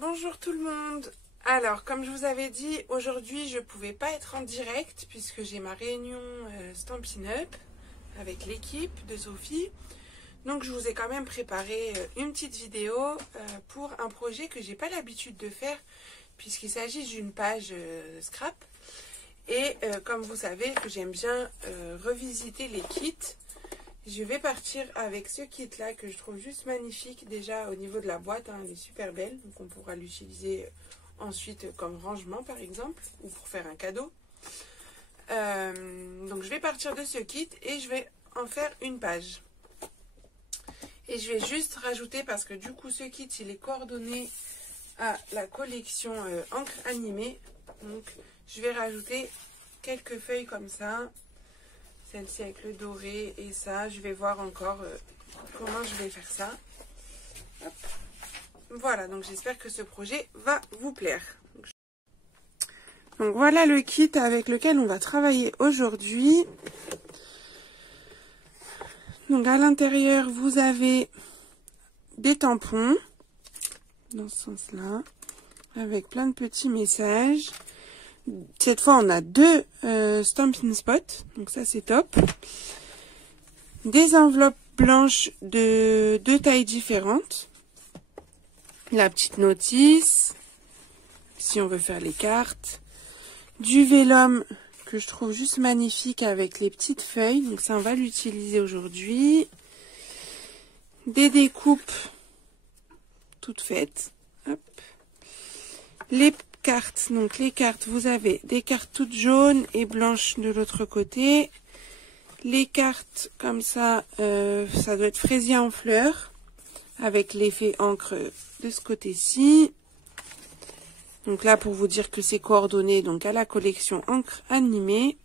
Bonjour tout le monde. Alors, comme je vous avais dit, aujourd'hui je ne pouvais pas être en direct puisque j'ai ma réunion Stampin' Up avec l'équipe de Sophie. Donc je vous ai quand même préparé une petite vidéo pour un projet que j'ai pas l'habitude de faire puisqu'il s'agit d'une page scrap. Et comme vous savez que j'aime bien revisiter les kits, je vais partir avec ce kit là que je trouve juste magnifique. Déjà au niveau de la boîte, hein, elle est super belle, donc on pourra l'utiliser ensuite comme rangement par exemple ou pour faire un cadeau. Donc je vais partir de ce kit et je vais en faire une page. Et je vais juste rajouter, parce que du coup ce kit il est coordonné à la collection encre animée. Donc je vais rajouter quelques feuilles comme ça. Celle-ci avec le doré et ça. Je vais voir encore comment je vais faire ça. Hop. Voilà, donc j'espère que ce projet va vous plaire. Donc voilà le kit avec lequel on va travailler aujourd'hui. Donc à l'intérieur, vous avez des tampons, dans ce sens-là, avec plein de petits messages. Cette fois, on a deux Stampin' Spot, donc ça c'est top. Des enveloppes blanches de deux tailles différentes. La petite notice, si on veut faire les cartes. Du vélum que je trouve juste magnifique avec les petites feuilles, donc ça on va l'utiliser aujourd'hui. Des découpes toutes faites. Hop. Les cartes, donc les cartes, vous avez des cartes toutes jaunes et blanches de l'autre côté. Les cartes comme ça, ça doit être fraisier en fleurs avec l'effet encre de ce côté-ci. Donc là pour vous dire que c'est coordonné donc à la collection encre animée.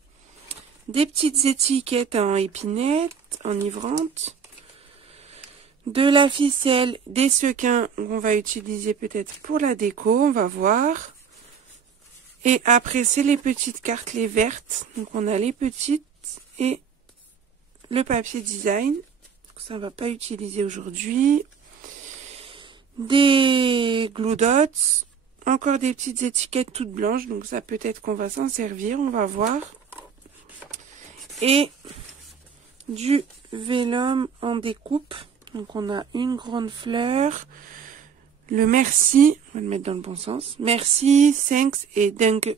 Des petites étiquettes en épinette, enivrante. De la ficelle, des sequins qu'on va utiliser peut-être pour la déco, on va voir. Et après, c'est les petites cartes, les vertes. Donc, on a les petites et le papier design. Donc, ça, on va pas utiliser aujourd'hui. Des glue dots. Encore des petites étiquettes toutes blanches. Donc, ça, peut-être qu'on va s'en servir. On va voir. Et du vélum en découpe. Donc, on a une grande fleur. Le merci, on va le mettre dans le bon sens. Merci, thanks et danke.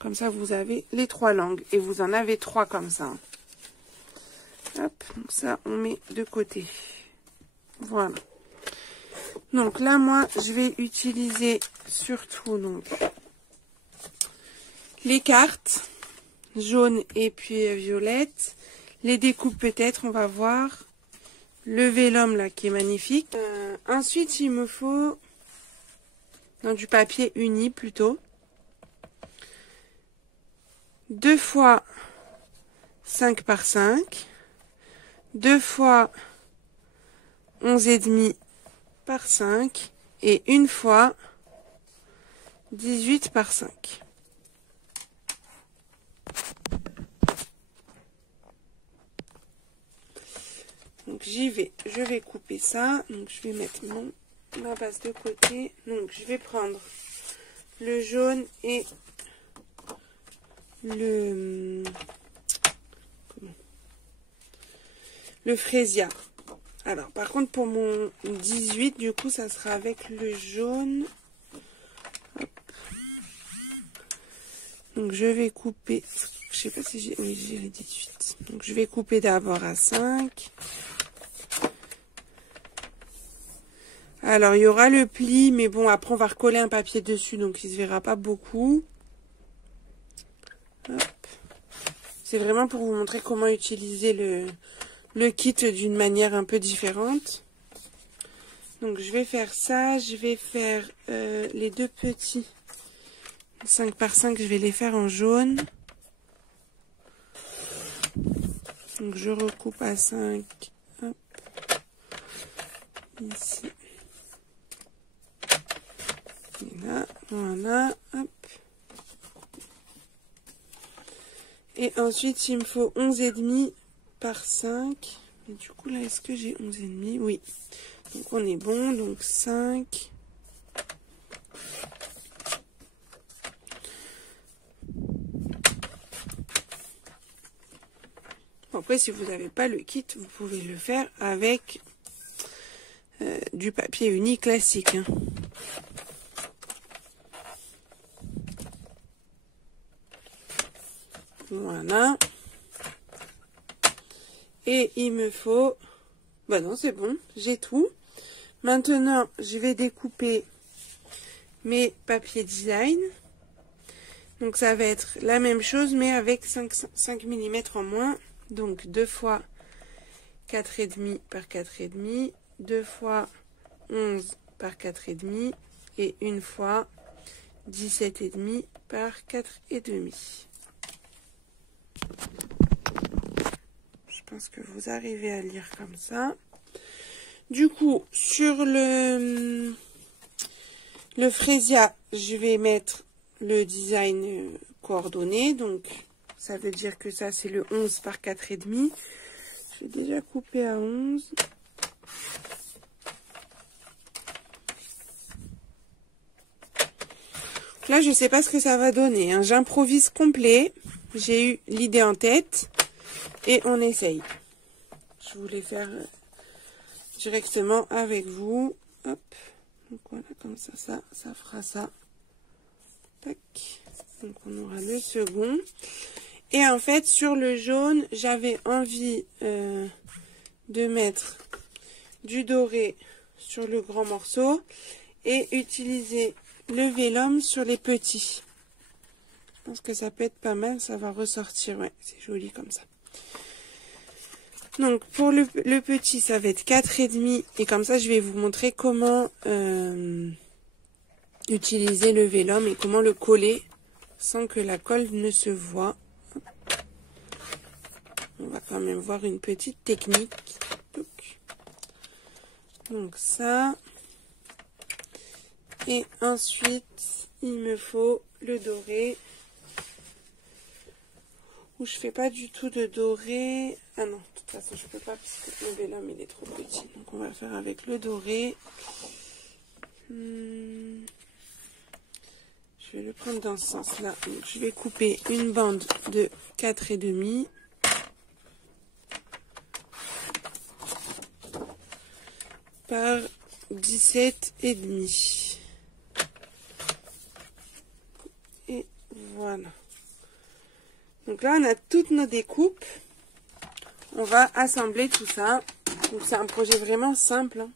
Comme ça, vous avez les trois langues. Et vous en avez trois comme ça. Hop, donc ça, on met de côté. Voilà. Donc là, moi, je vais utiliser surtout donc les cartes jaunes et puis violettes. Les découpes peut-être, on va voir. Le vélum là qui est magnifique. Ensuite, il me faut du papier uni plutôt. 2 fois 5 par 5. 2 fois 11,5 par 5. Et une fois 18 par 5. Donc j'y vais, je vais couper ça, donc je vais mettre ma base de côté. Donc je vais prendre le jaune et le fraisia. Alors par contre pour mon 18 du coup ça sera avec le jaune. Hop. Donc je vais couper, je sais pas si j'ai, oui j'ai les 18. Donc je vais couper d'abord à 5. Alors, il y aura le pli, mais bon, après, on va recoller un papier dessus, donc il ne se verra pas beaucoup. C'est vraiment pour vous montrer comment utiliser le kit d'une manière un peu différente. Donc, je vais faire ça. Je vais faire les deux petits 5 par 5, je vais les faire en jaune. Donc, je recoupe à 5. Hop. Ici. Et là, voilà, hop. Et ensuite, il me faut 11,5 par 5. Et du coup, là, est-ce que j'ai 11,5? Oui. Donc, on est bon. Donc, 5, Après, si vous n'avez pas le kit, vous pouvez le faire avec du papier uni classique. Hein. Voilà. Et il me faut... Bah non, c'est bon, j'ai tout. Maintenant, je vais découper mes papiers design. Donc ça va être la même chose, mais avec 5 mm en moins. Donc 2 fois 4,5 par 4,5, 2 fois 11 par 4,5 et une fois 17,5 par 4,5. Je pense que vous arrivez à lire comme ça. Du coup, sur le Freesia, je vais mettre le design coordonné. Donc, ça veut dire que ça, c'est le 11 par 4,5. Je vais déjà couper à 11. Là, je ne sais pas ce que ça va donner. Hein. J'improvise complet. J'ai eu l'idée en tête. Et on essaye. Je voulais faire directement avec vous. Hop. Donc voilà, comme ça, ça fera ça. Tac. Donc on aura le second. Et en fait, sur le jaune, j'avais envie de mettre du doré sur le grand morceau et utiliser le vélum sur les petits. Je pense que ça peut être pas mal, ça va ressortir. Ouais, c'est joli comme ça. Donc pour le petit, ça va être 4,5 et comme ça, je vais vous montrer comment utiliser le vélum et comment le coller sans que la colle ne se voie. On va quand même voir une petite technique. Donc ça. Et ensuite, il me faut le doré. Où je fais pas du tout de doré. Ah non, de toute façon, je peux pas parce que le vélum, il est trop petit. Donc on va faire avec le doré. Je vais le prendre dans ce sens-là. Donc je vais couper une bande de 4,5. Par 17,5. Et voilà. Donc là, on a toutes nos découpes. On va assembler tout ça. Donc c'est un projet vraiment simple. Hein.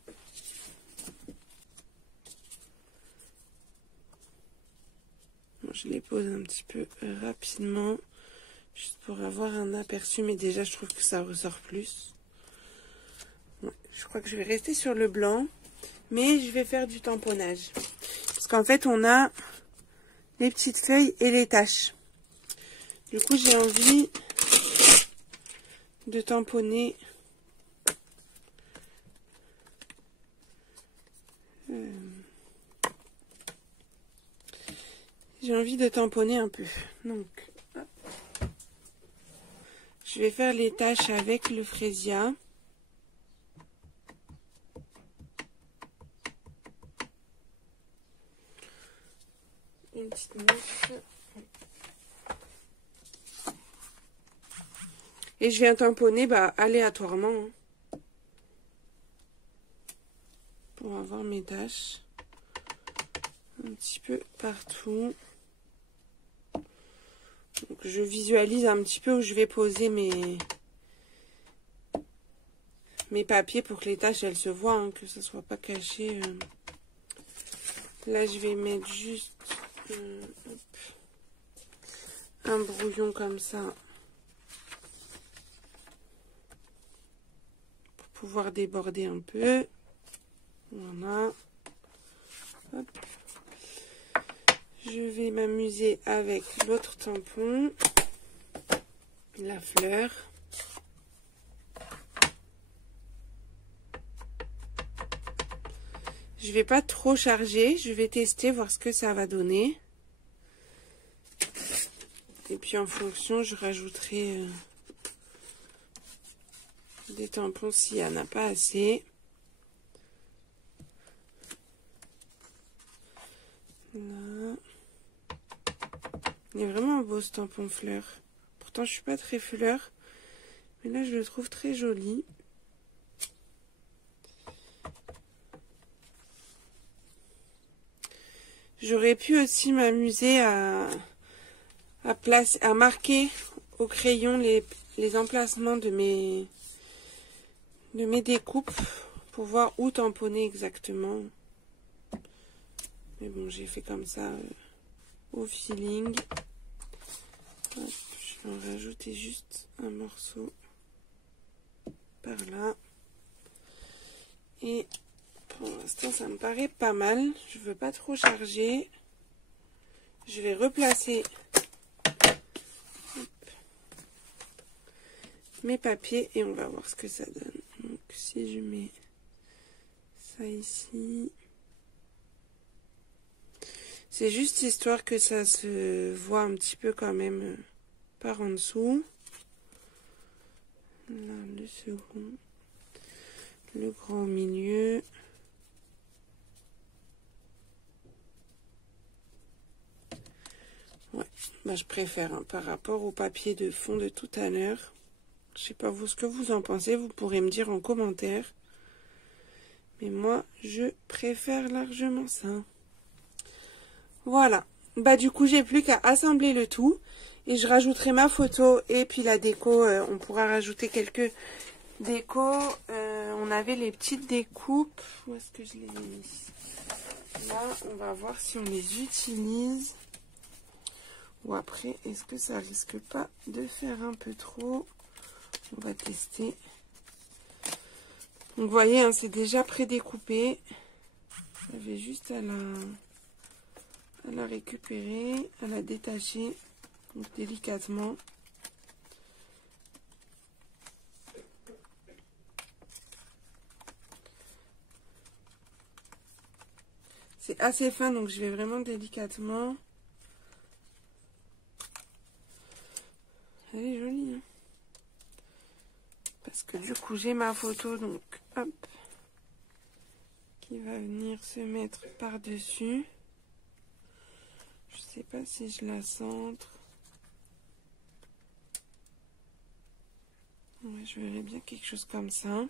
Bon, je les pose un petit peu rapidement. Juste pour avoir un aperçu. Mais déjà, je trouve que ça ressort plus. Ouais, je crois que je vais rester sur le blanc. Mais je vais faire du tamponnage. Parce qu'en fait, on a les petites feuilles et les taches. Du coup, j'ai envie de tamponner un peu. Donc, hop. Je vais faire les taches avec le Freesia. Une petite mousse. Et je viens tamponner aléatoirement. Hein, pour avoir mes taches. Un petit peu partout. Donc je visualise un petit peu où je vais poser mes papiers pour que les taches elles se voient, hein, que ça soit pas caché. Là je vais mettre juste un brouillon comme ça pour pouvoir déborder un peu. Voilà. Hop. Je vais m'amuser avec l'autre tampon, la fleur. Je vais pas trop charger, je vais tester, voir ce que ça va donner. Et puis en fonction, je rajouterai des tampons s'il n'y en a pas assez. Là. Il est vraiment beau ce tampon fleur. Pourtant, je suis pas très fleur. Mais là, je le trouve très joli. J'aurais pu aussi m'amuser à marquer au crayon les emplacements de mes découpes pour voir où tamponner exactement. Mais bon, j'ai fait comme ça au feeling. Hop, je vais en rajouter juste un morceau par là. Et pour l'instant, ça me paraît pas mal. Je veux pas trop charger. Je vais replacer mes papiers et on va voir ce que ça donne. Donc, si je mets ça ici, c'est juste histoire que ça se voit un petit peu quand même par en dessous. Là, le second, le grand au milieu. Ouais, bah, je préfère hein, par rapport au papier de fond de tout à l'heure. Je sais pas vous ce que vous en pensez, vous pourrez me dire en commentaire. Mais moi, je préfère largement ça. Voilà. Bah du coup, j'ai plus qu'à assembler le tout. Et je rajouterai ma photo et puis la déco. On pourra rajouter quelques décos. On avait les petites découpes. Où est-ce que je les ai mis? Là, on va voir si on les utilise. Ou après, est-ce que ça risque pas de faire un peu trop? On va tester. Donc, vous voyez, hein, c'est déjà prédécoupé. J'avais juste à la récupérer, à la détacher, donc délicatement. C'est assez fin, donc je vais vraiment délicatement. Elle est jolie, hein. Parce que du coup, j'ai ma photo, donc hop, qui va venir se mettre par-dessus. Je sais pas si je la centre. Ouais, je verrais bien quelque chose comme ça.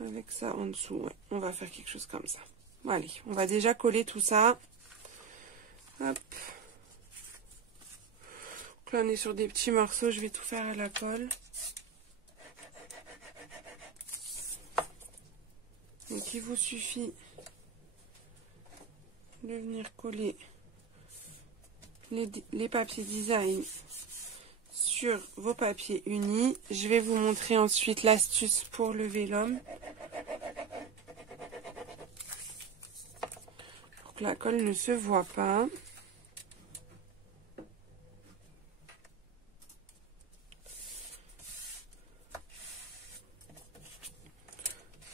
Avec ça en dessous, ouais. On va faire quelque chose comme ça. Bon, allez, on va déjà coller tout ça. Hop. Donc là, on est sur des petits morceaux. Je vais tout faire à la colle. Donc, il vous suffit de venir coller les papiers design sur vos papiers unis. Je vais vous montrer ensuite l'astuce pour le vélum. Pour que la colle ne se voit pas.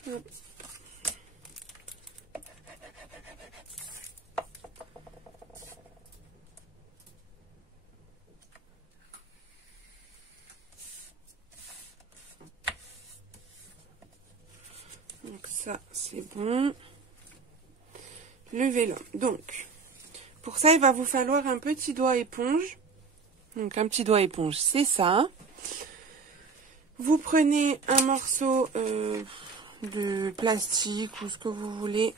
Hop. Donc ça, c'est bon. Le vélum. Donc, pour ça, il va vous falloir un petit doigt éponge. Donc, un petit doigt éponge, c'est ça. Vous prenez un morceau de plastique ou ce que vous voulez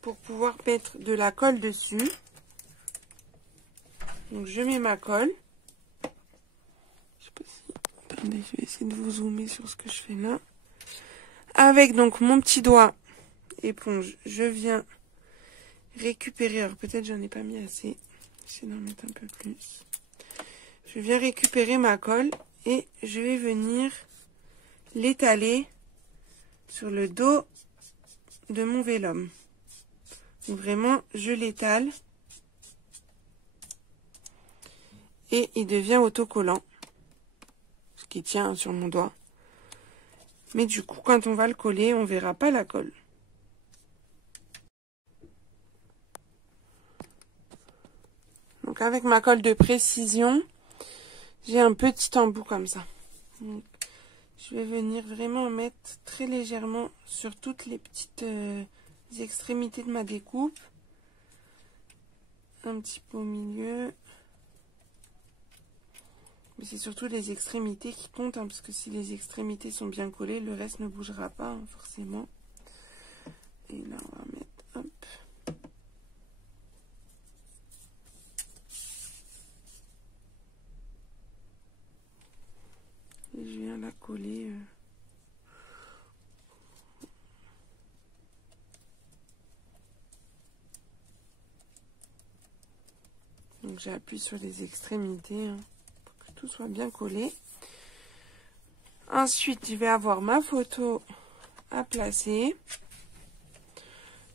pour pouvoir mettre de la colle dessus. Donc, je mets ma colle. Je sais pas si... Attendez, je vais essayer de vous zoomer sur ce que je fais là. Avec donc mon petit doigt éponge, je viens récupérer, alors peut-être j'en ai pas mis assez, j'essaie d'en mettre un peu plus. Je viens récupérer ma colle et je vais venir l'étaler sur le dos de mon vélum. Donc vraiment, je l'étale et il devient autocollant, ce qui tient sur mon doigt. Mais du coup, quand on va le coller, on verra pas la colle. Donc avec ma colle de précision, j'ai un petit embout comme ça. Donc, je vais venir vraiment mettre très légèrement sur toutes les petites extrémités de ma découpe. Un petit peu au milieu. Mais c'est surtout les extrémités qui comptent, hein, parce que si les extrémités sont bien collées, le reste ne bougera pas, hein, forcément. Et là, on va mettre, hop. Et je viens la coller. Donc j'appuie sur les extrémités, hein, pour que tout soit bien collé. Ensuite, je vais avoir ma photo à placer.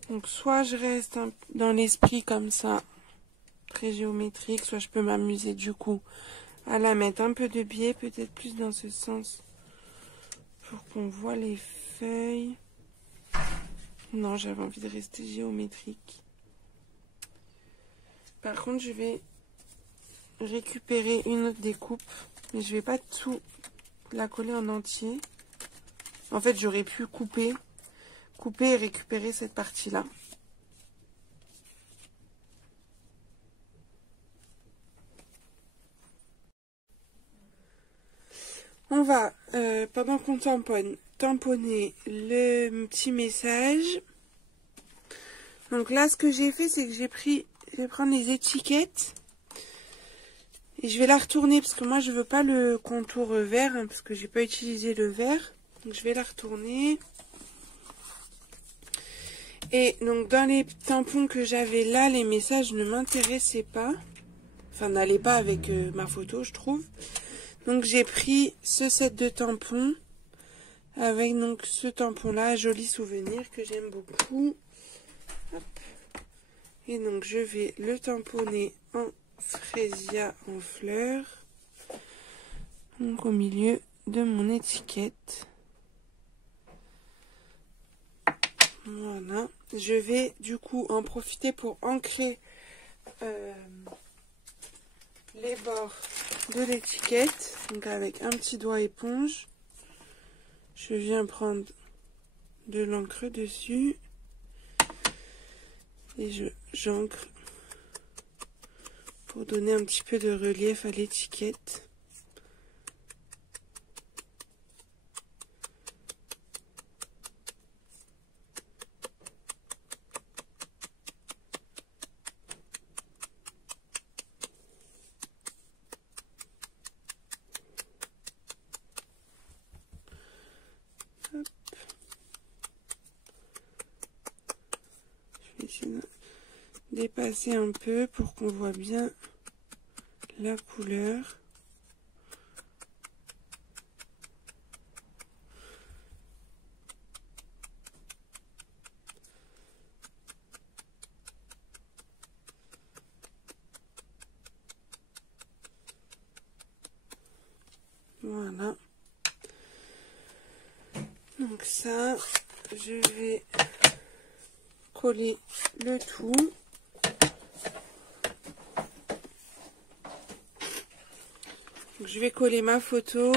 Donc soit je reste dans l'esprit comme ça, très géométrique, soit je peux m'amuser du coup à la mettre un peu de biais, peut-être plus dans ce sens, pour qu'on voit les feuilles. Non, j'avais envie de rester géométrique. Par contre, je vais récupérer une autre découpe, mais je vais pas tout la coller en entier. En fait, j'aurais pu couper et récupérer cette partie-là. On va, pendant qu'on tamponner le petit message. Donc là, ce que j'ai fait, c'est que je vais prendre les étiquettes. Et je vais la retourner parce que moi je veux pas le contour vert, hein, parce que j'ai pas utilisé le vert. Donc je vais la retourner. Et donc dans les tampons que j'avais là, les messages ne m'intéressaient pas. Enfin, n'allaient pas avec ma photo, je trouve. Donc j'ai pris ce set de tampons avec donc ce tampon là, joli souvenir que j'aime beaucoup. Hop. Et donc je vais le tamponner en Frésia en fleurs, donc au milieu de mon étiquette. Voilà, je vais du coup en profiter pour ancrer les bords de l'étiquette. Donc avec un petit doigt éponge, je viens prendre de l'encre dessus et j'ancre pour donner un petit peu de relief à l'étiquette. Hop. Je vais essayer de dépasser un peu pour qu'on voit bien la couleur. Voilà. Donc ça, je vais coller le tout. Donc, je vais coller ma photo.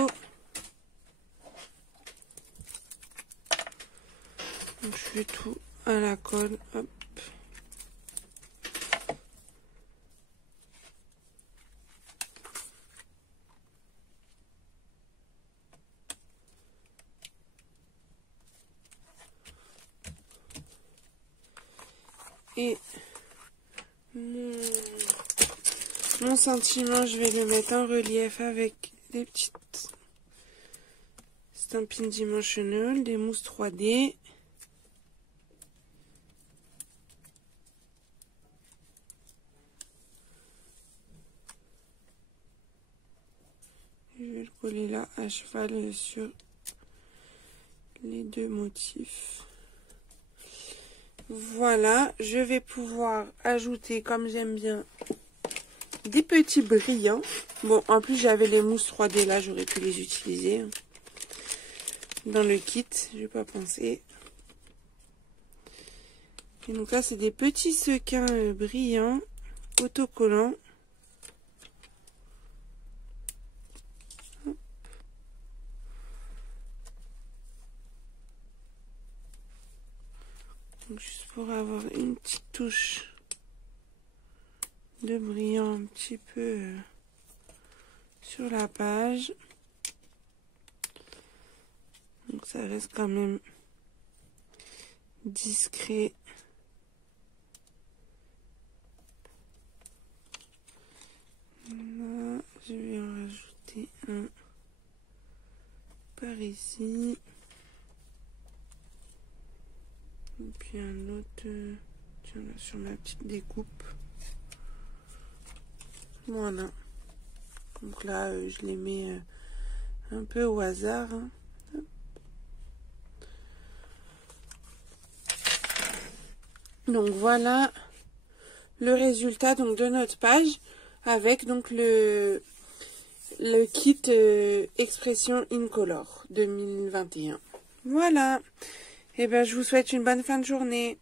Donc, je fais tout à la colle. Hop. Et mon sentiment, je vais le mettre en relief avec des petites Stampin' Dimensional, des mousses 3D. Je vais le coller là à cheval sur les deux motifs. Voilà, je vais pouvoir ajouter, comme j'aime bien, des petits brillants. Bon, en plus j'avais les mousses 3D là, j'aurais pu les utiliser hein, dans le kit, je vais pas penser. Et donc là, c'est des petits sequins brillants, autocollants. Donc, juste pour avoir une petite touche de brillant un petit peu sur la page. Donc ça reste quand même discret. Là, je vais en rajouter un par ici. Et puis un autre, tiens, là, sur ma petite découpe. Voilà. Donc là, je les mets un peu au hasard. Hein. Donc voilà le résultat donc de notre page avec donc le kit Expression Incolor 2021. Voilà. Et ben je vous souhaite une bonne fin de journée.